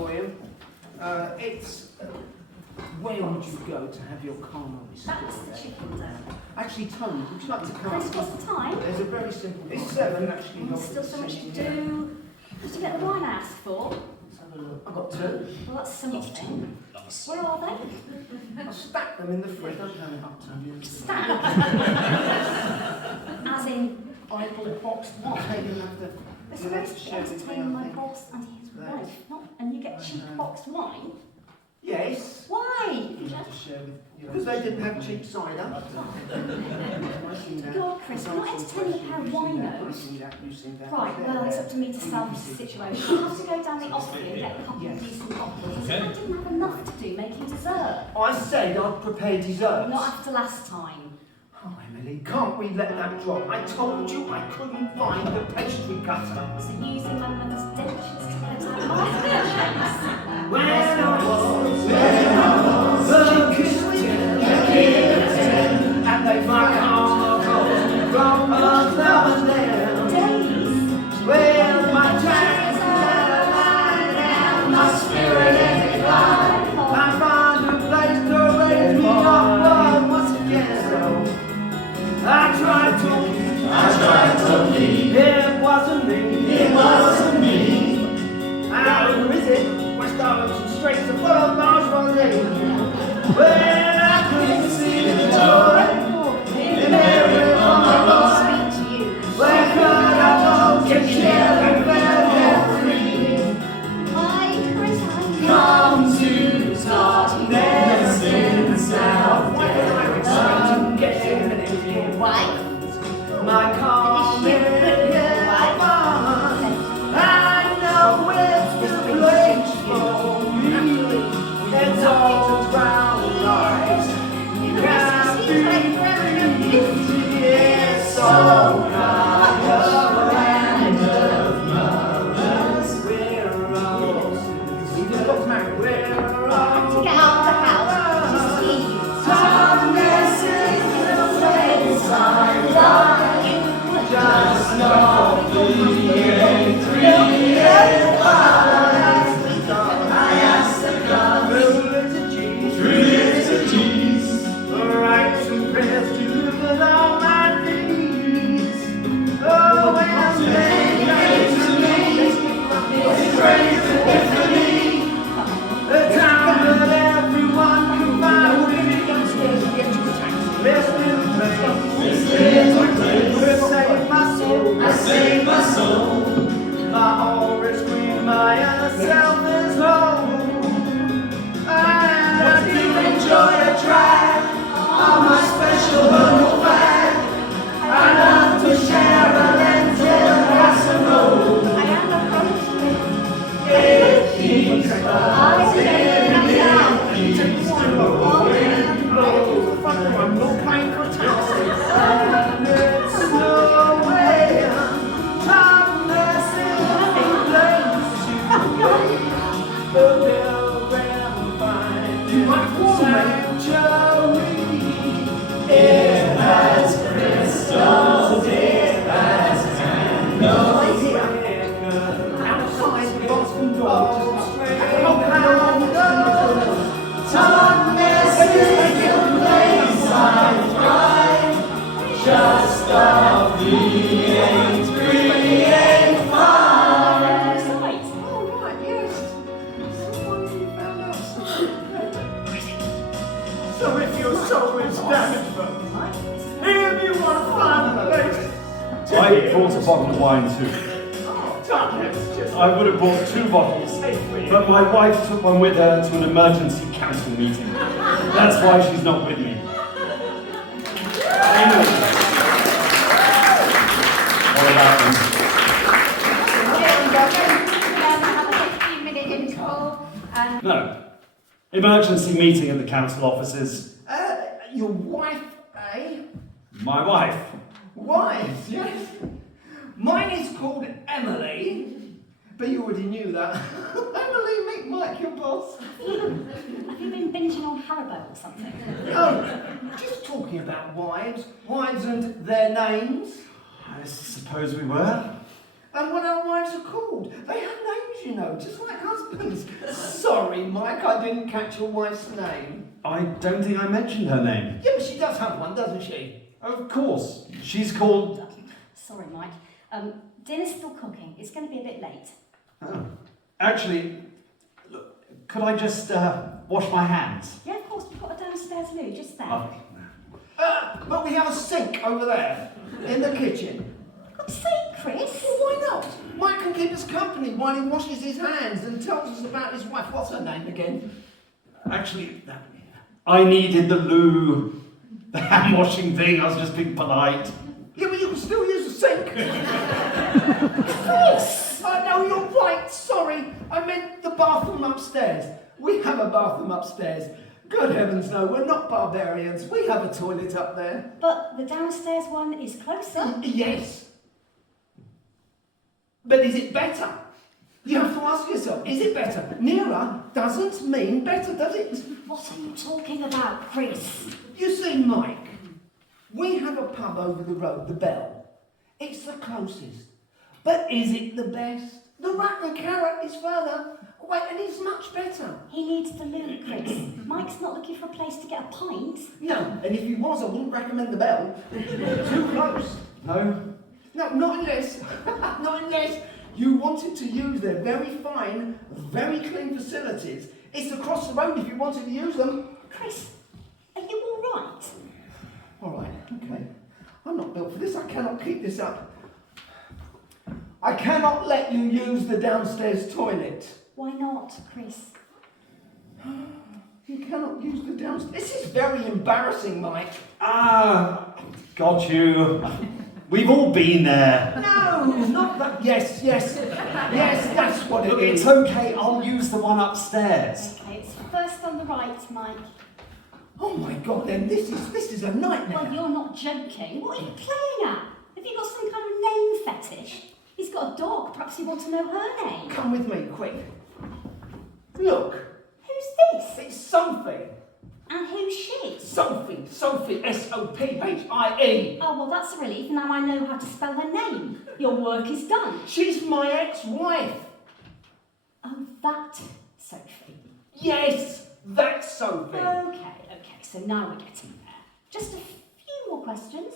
for you. It's where would you go to have your karma restored? That's the chicken down. Actually, Tony, would you like to come? Chris, what's the time? There's a very simple. It's 7 actually. There's still so much to do. Did you get the wine I asked for? I've got 2. Well, that's something. Where are they? I'll stack them in the fridge. Don't hang it up, Tony. Stack? As in, I bought boxed What? wine. You have to. It's You'll have to supposed to share with me, entertain I my think. boss and his Right. wife. Not, and you get cheap boxed wine? Yes. Why? You have to share with. Because they didn't have cheap cider. God, Chris, we're not entertaining a pair of winos. Right, well, it's up to me to salvage the situation. I have to go down the offie and get a couple of decent bottles. I said I didn't have enough to do making dessert. I said I'd prepare desserts. Not after last time. Oh, Emily, can't we let that drop? I told you I couldn't find the pastry cutter. So using my mother's dentures to cut out my furnishings. When I was a kid, and they my karma calls me from another land. Days. Well, my dragons and my spirit is declined. I found a place to raise me up once again. I tried to leave. It wasn't me. Now who is it? West Arlington straight to follow Mars Rosé. Well, I couldn't see the joy in every one of us. Where could I go to share and feel free? Hi, Chris, Come to darkness in South Devon. Get in and in. Why? My calm is I know it's the place for me. It's all round right. You can't be it's so kind of land of mothers. We're roses. We've got married. We're roses. Get out of the house. Just leave. Darkness is the place I love. Just know the through liturgies, the rites and prayers delivered all my needs. Oh, and they came to me, it's praise and epiphany, the time that everyone can find within. Listen to me, will save my soul, I save my soul. my whole is queen, my inner self is whole. And I do enjoy a track on my special humble bag. I love to share a lentil casserole. I am a promise. It keeps buzzing, it keeps rolling. I'm not paying for taxi. And it's snowing. Darkness is the place to go. The pilgrim finds sanctuary. It has crystals, it has candles. Outside the Boston doors, darkness is the place I thrive. Just of the ain't fire. Oh, right, yes. Someone who found out something. So if your soul is damaged, if you want to find a place. I brought a bottle of wine too. Darkness, just I would have bought 2 bottles, but my wife took one with her to an emergency council meeting. That's why she's not with me. Anyway. What about them? Have a 15-minute interval. And No. Emergency meeting at the council offices. Your wife, eh? My wife. Wives, yes. Mine is called Emily, but you already knew that. Emily, meet Mike, your boss. have you been binging on Haribo or something? Oh, just talking about wives and their names. I suppose we were. And what our wives are called. They have names, you know, just like husbands. Sorry, Mike, I didn't catch your wife's name. I don't think I mentioned her name. Yeah, but she does have one, doesn't she? Of course. She's called... Sorry, Mike. Dinner's still cooking. It's going to be a bit late. Oh. Actually, look, could I just wash my hands? Yeah, of course. We've got a downstairs loo just there. Oh. But we have a sink over there, in the kitchen. God's sake, Chris. Well, why not? Mike can keep us company while he washes his hands and tells us about his wife. What's her name again? Actually, I needed the loo. The hand washing thing, I was just being polite. Yeah, but you can still use the sink. Chris! No, you're right, sorry. I meant the bathroom upstairs. We have a bathroom upstairs. Good heavens, no, we're not barbarians. We have a toilet up there. But the downstairs one is closer. Yes. But is it better? You have to ask yourself, is it better? Nearer doesn't mean better, does it? What are you talking about, Chris? You see, Mike, we have a pub over the road, the Bell. It's the closest. But is it the best? The Rat and Carrot is further away and it's much better. He needs the loo, Chris. Mike's not looking for a place to get a pint. No, and if he was, I wouldn't recommend the Bell. Too close. No? No, not unless, not unless you wanted to use their very fine, very clean facilities. It's across the road if you wanted to use them. Chris, are you all right? All right, okay. I'm not built for this. I cannot keep this up. I cannot let you use the downstairs toilet. Why not, Chris? You cannot use the downstairs. This is very embarrassing, Mike. Ah, got you. We've all been there. No, not that. Yes, that's what it Look, is. it's okay, I'll use the one upstairs. Okay, it's first on the right, Mike. Oh my God, then this is a nightmare. Well, you're not joking. What are you playing at? Have you got some kind of name fetish? He's got a dog. Perhaps you want to know her name. Come with me, quick. Look, Who's this? it's Sophie. And who's she? Sophie, Sophie. Oh, well, that's a relief. Now I know how to spell her name. Your work is done. She's my ex-wife. Oh, that Sophie. Yes, that's Sophie. Okay. So now we're getting there. Just a few more questions.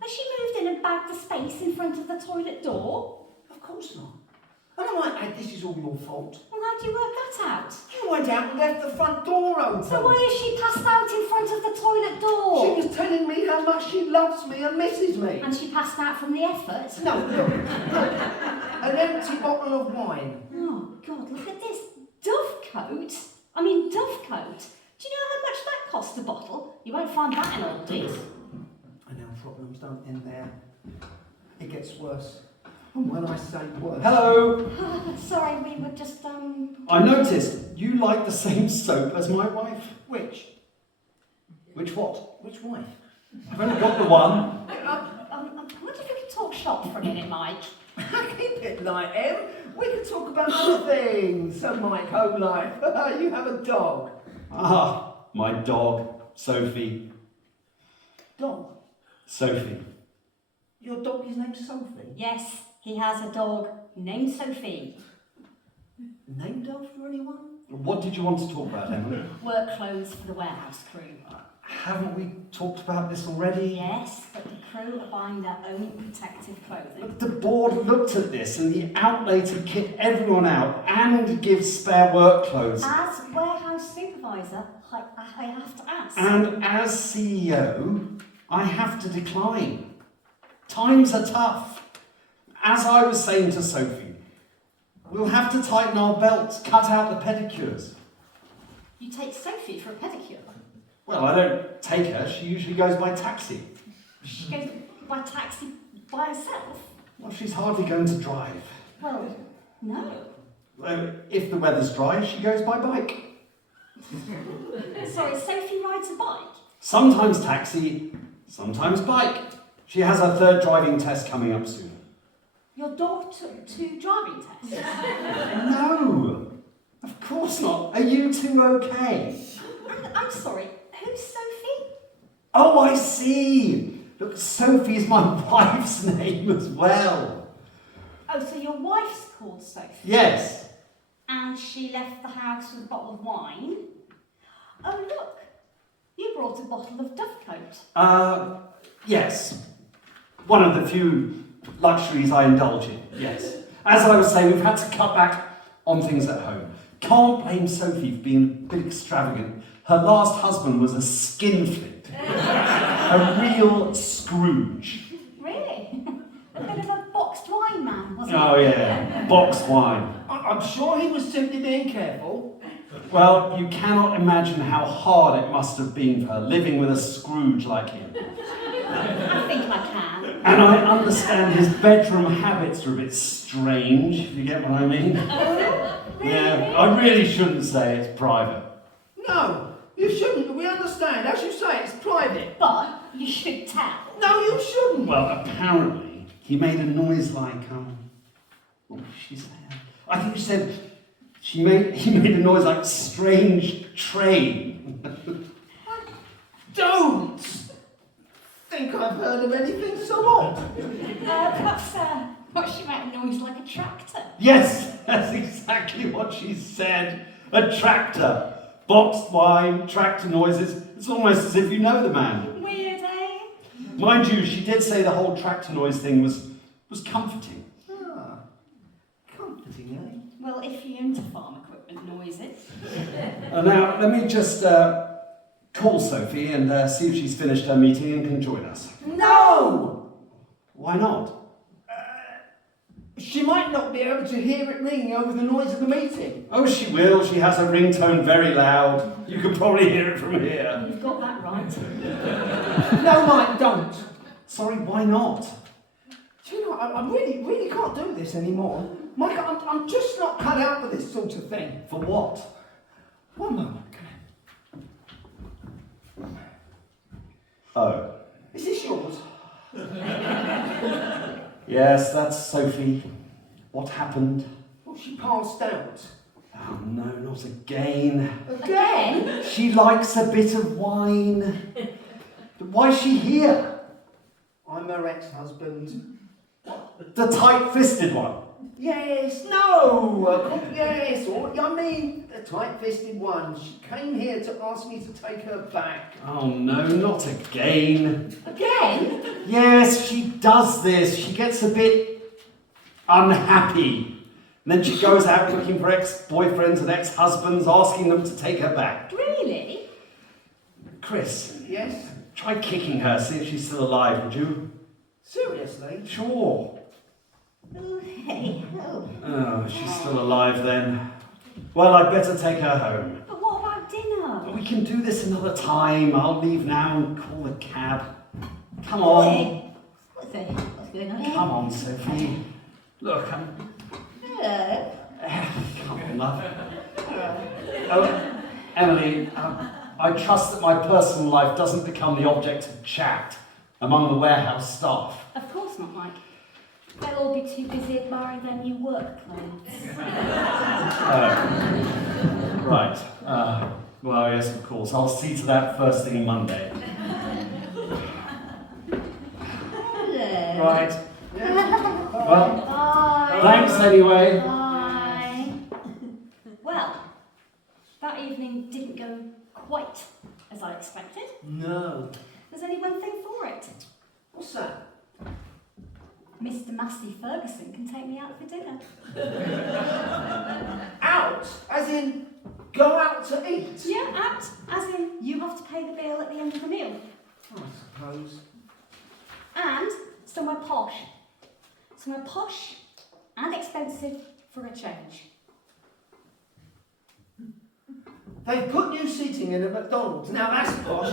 Has she moved in and bagged the space in front of the toilet door? Of course not. And I might add, this is all your fault. Well, how do you work that out? You went out and left the front door open. So why has she passed out in front of the toilet door? She was telling me how much she loves me and misses me. And she passed out from the effort? No, look. An empty bottle of wine. Oh, God, look at this. Dovecote? Dovecote. Do you know how much that cost a bottle? You won't find that in Aldi's. And our problems don't end there. It gets worse. And when I say worse... Hello. Sorry, we were just, I noticed you like the same soap as my wife. Which? Which what? Which wife? I've only got the one. I wonder if we could talk shop for a minute, Mike. Keep it light, Em. We can talk about other things. So, Mike, home life. You have a dog. Ah, my dog, Sophie. Dog? Sophie. Your dog is named Sophie? Yes, he has a dog named Sophie. Named after anyone? What did you want to talk about, Emily? Work clothes for the warehouse crew. Haven't we talked about this already? Yes, but the crew are buying their own protective clothing. Look, the board looked at this and the outlay to kit everyone out and give spare work clothes. As warehouse supervisor, I have to ask. And as CEO, I have to decline. Times are tough. As I was saying to Sophie, we'll have to tighten our belts, cut out the pedicures. You take Sophie for a pedicure? Well, I don't take her, she usually goes by taxi. She goes by taxi by herself? Well, she's hardly going to drive. Well, no. If the weather's dry, she goes by bike. Sorry, Sophie rides a bike? Sometimes taxi, sometimes bike. She has her third driving test coming up soon. Your dog took 2 driving tests? No, of course not. Are you two okay? I'm sorry, who's Sophie? Oh, I see. Look, Sophie's my wife's name as well. Oh, so your wife's called Sophie? Yes. And she left the house with a bottle of wine? Oh, look. You brought a bottle of Dovecote. Yes. One of the few luxuries I indulge in, yes. As I was saying, we've had to cut back on things at home. Can't blame Sophie for being a bit extravagant. Her last husband was a skinflint. A real Scrooge. Really? A bit of a boxed wine man, wasn't Oh he? yeah, boxed wine. I'm sure he was simply being careful. Well, you cannot imagine how hard it must have been for her living with a Scrooge like him. I think I can. And I understand his bedroom habits are a bit strange, if you get what I mean. Oh, really? Yeah, I really shouldn't say it's private. No, you shouldn't. We understand. As you say, it's private. But you should tell. No, you shouldn't. Well, apparently, he made a noise like, what did she say? I think she said, he made a noise like strange train. Don't think I've heard of anything so odd. Perhaps what she made a noise like a tractor. Yes, that's exactly what she said. A tractor. Boxed wine, tractor noises. It's almost as if you know the man. Weird, eh? Mind you, she did say the whole tractor noise thing was comforting. Ah, comforting, eh? Well, if you're into farm equipment noises. Now, let me just call Sophie and see if she's finished her meeting and can join us. No! Why not? She might not be able to hear it ringing over the noise of the meeting. Oh, she will. She has her ringtone very loud. You can probably hear it from here. You've got that right. No, Mike, don't. Sorry, why not? Do you know, I really can't do this anymore. Mike, I'm just not cut out for this sort of thing. For what? One moment. Oh. Is this yours? Yes, that's Sophie. What happened? Well, she passed out. Oh no, not again. Again? She likes a bit of wine. But why is she here? I'm her ex-husband. The tight-fisted one. Yes, no, yes, or, I mean, the tight-fisted one. She came here to ask me to take her back. Oh no, not again. Again? Yes, she does this. She gets a bit unhappy. And then she goes out looking for ex-boyfriends and ex-husbands, asking them to take her back. Really? Chris, Yes? try kicking her, see if she's still alive, would you? Seriously? Sure. Oh, hey. Oh. Oh, she's still alive then. Well, I'd better take her home. But what about dinner? We can do this another time. I'll leave now and call a cab. Come on. Hey, what's going on here? Come on, Sophie. Look, Hello. come on, love. Oh, Emily, I trust that my personal life doesn't become the object of chat among the warehouse staff. Of course not, Mike. They'll all be too busy admiring their new work clothes. Right. Well, yes, of course. I'll see to that first thing Monday. Hello. Right. Well, Bye. thanks anyway. Bye. Well, that evening didn't go quite as I expected. No. There's only one thing for it. What's that? Mr. Massey Ferguson can take me out for dinner. Out? As in, go out to eat? Yeah, out. As in, you have to pay the bill at the end of the meal. I suppose. And somewhere posh. Somewhere posh and expensive for a change. They've put new seating in at McDonald's. Now that's posh.